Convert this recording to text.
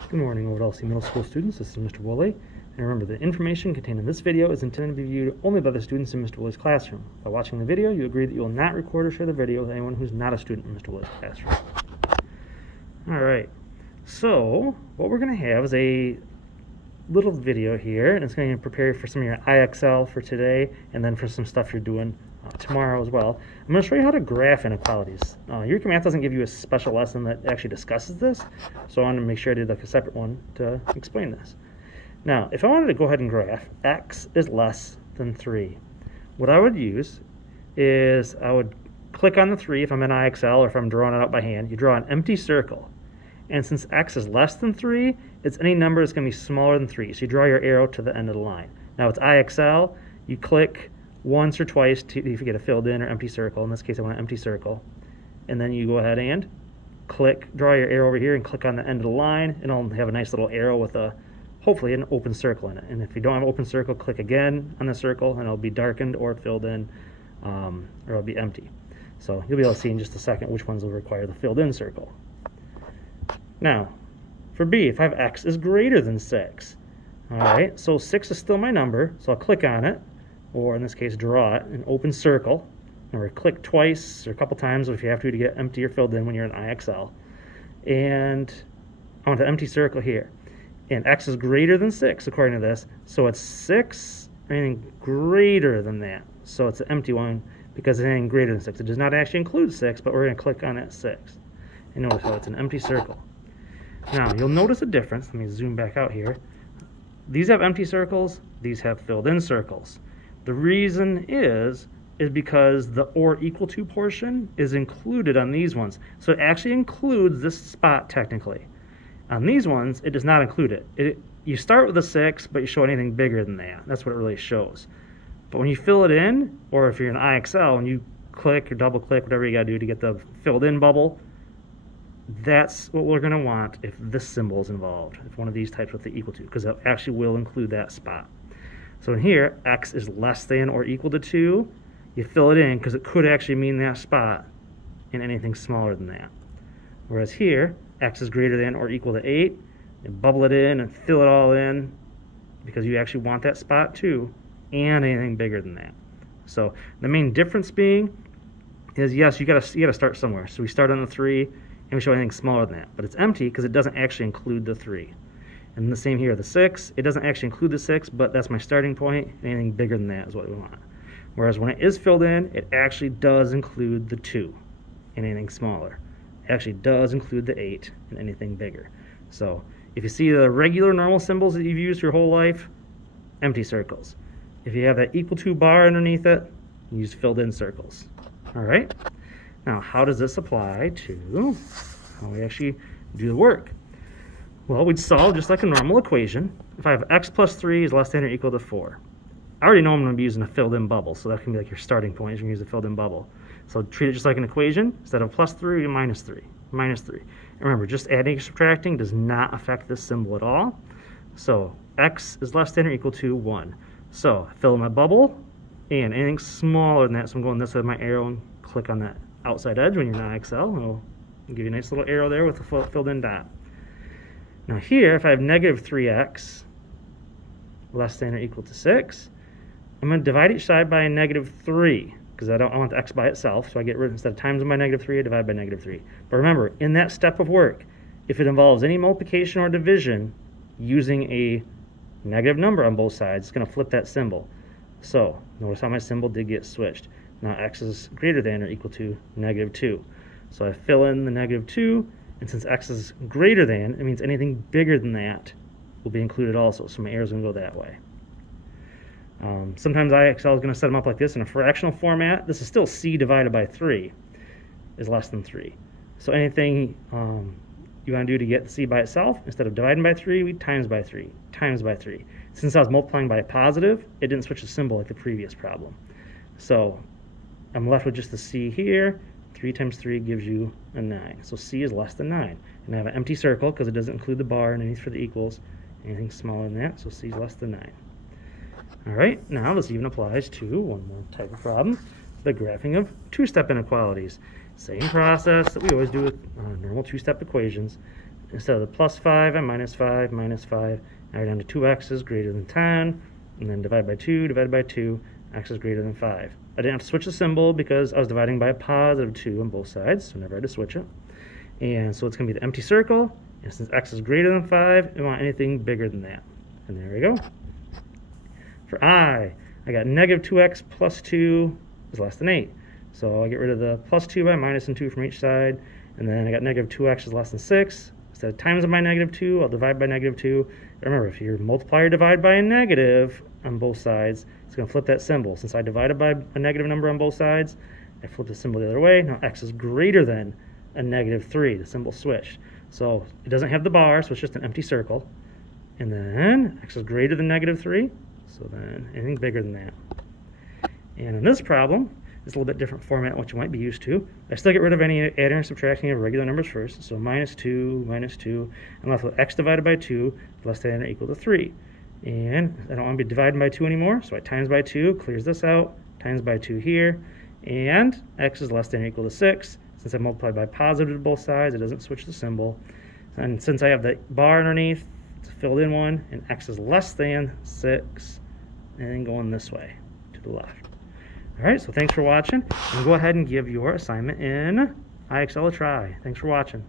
Good morning, OEMS Middle School students. This is Mr. Woolley. And remember, the information contained in this video is intended to be viewed only by the students in Mr. Woolley's classroom. By watching the video, you agree that you will not record or share the video with anyone who's not a student in Mr. Woolley's classroom. Alright, so what we're going to have is a little video here, and it's going to prepare you for some of your IXL for today, and then for some stuff you're doing tomorrow as well. I'm going to show you how to graph inequalities. Eureka Math doesn't give you a special lesson that actually discusses this, so I wanted to make sure I did like a separate one to explain this. Now, if I wanted to go ahead and graph x is less than 3, what I would use is I would click on the 3 if I'm in IXL or if I'm drawing it out by hand. You draw an empty circle. And since x is less than 3, it's any number that's going to be smaller than 3. So you draw your arrow to the end of the line. Now it's IXL. You click once or twice if you get a filled in or empty circle. In this case, I want an empty circle. And then you go ahead and click, draw your arrow over here and click on the end of the line. And it'll have a nice little arrow with hopefully an open circle in it. And if you don't have an open circle, click again on the circle and it'll be darkened or filled in or it'll be empty. So you'll be able to see in just a second which ones will require the filled in circle. Now, for B, if I have x is greater than 6, all right, so 6 is still my number, so I'll click on it, or in this case, draw it, an open circle. Remember, click twice or a couple times if you have to get empty or filled in when you're in IXL. And I want an empty circle here. And x is greater than 6, according to this, so it's 6 or anything greater than that. So it's an empty one because it's anything greater than 6. It does not actually include 6, but we're going to click on that 6. And notice how it's an empty circle. Now, you'll notice a difference. Let me zoom back out here. These have empty circles. These have filled in circles. The reason is because the or equal to portion is included on these ones. So it actually includes this spot technically. On these ones, it does not include it. You start with a 6, but you show anything bigger than that. That's what it really shows. But when you fill it in, or if you're in IXL and you click or double click, whatever you got to do to get the filled in bubble, that's what we're going to want if this symbol is involved, if one of these types with the equal to, because it actually will include that spot. So in here, x is less than or equal to 2. You fill it in because it could actually mean that spot in anything smaller than that. Whereas here, x is greater than or equal to 8. You bubble it in and fill it all in because you actually want that spot too, and anything bigger than that. So the main difference being is, yes, you gotta start somewhere. So we start on the 3. And we show anything smaller than that, but it's empty because it doesn't actually include the 3. And the same here, the 6, it doesn't actually include the 6, but that's my starting point. Anything bigger than that is what we want. Whereas when it is filled in, it actually does include the 2 and anything smaller. It actually does include the 8 and anything bigger. So if you see the regular normal symbols that you've used your whole life, empty circles. If you have that equal to bar underneath it, use filled in circles. All right? Now, how does this apply to how we actually do the work? Well, we'd solve just like a normal equation. If I have x plus 3 is less than or equal to 4. I already know I'm going to be using a filled-in bubble, so that can be like your starting point. You're going to use a filled-in bubble. So treat it just like an equation. Instead of plus 3, minus 3, minus 3. And remember, just adding or subtracting does not affect this symbol at all. So x is less than or equal to 1. So I fill in my bubble, and anything smaller than that, so I'm going this way with my arrow and click on that outside edge when you're in IXL. It'll give you a nice little arrow there with a filled in dot. Now here, if I have negative 3x less than or equal to 6, I'm going to divide each side by a negative 3 because I want the x by itself. So I get rid, instead of times by negative 3, I divide by negative 3. But remember, in that step of work, if it involves any multiplication or division using a negative number on both sides, it's going to flip that symbol. So notice how my symbol did get switched. Now x is greater than or equal to negative 2. So I fill in the negative 2, and since x is greater than, it means anything bigger than that will be included also. So my arrow's going to go that way. Sometimes IXL is going to set them up like this in a fractional format. This is still c divided by 3 is less than 3. So anything you want to do to get c by itself, instead of dividing by 3, we times by 3, times by 3. Since I was multiplying by a positive, it didn't switch the symbol like the previous problem. So I'm left with just the c here. 3 times 3 gives you a 9. So c is less than 9. And I have an empty circle because it doesn't include the bar underneath for the equals. Anything smaller than that, so c is less than 9. All right, now this even applies to one more type of problem, the graphing of two-step inequalities. Same process that we always do with normal two-step equations. instead of the plus 5, I minus 5, minus 5. Now we're down to 2x is greater than 10, and then divide by 2, divided by 2, x is greater than 5. I didn't have to switch the symbol because I was dividing by a positive 2 on both sides, so never had to switch it. And so it's going to be the empty circle, and since x is greater than 5, we want anything bigger than that. And there we go. For I got negative 2x plus 2 is less than 8. So I get rid of the plus 2 by minus and 2 from each side, and then I got negative 2x is less than 6. Instead of times by negative 2, I'll divide by negative 2. Remember, if you multiply or divide by a negative on both sides, it's going to flip that symbol. Since I divided by a negative number on both sides, I flip the symbol the other way. Now x is greater than a negative 3. The symbol switched. So it doesn't have the bar, so it's just an empty circle. And then x is greater than negative 3. So then anything bigger than that. And in this problem, it's a little bit different format than what you might be used to. I still get rid of any adding or subtracting of regular numbers first. So minus 2, I'm left with x divided by 2 less than or equal to 3. And I don't want to be dividing by 2 anymore, so I times by 2, clears this out, times by 2 here, and x is less than or equal to 6. Since I multiplied by positive to both sides, it doesn't switch the symbol. And since I have the bar underneath, it's a filled in one, and x is less than 6, and then going this way to the left. All right, so thanks for watching, and go ahead and give your assignment in IXL a try. Thanks for watching.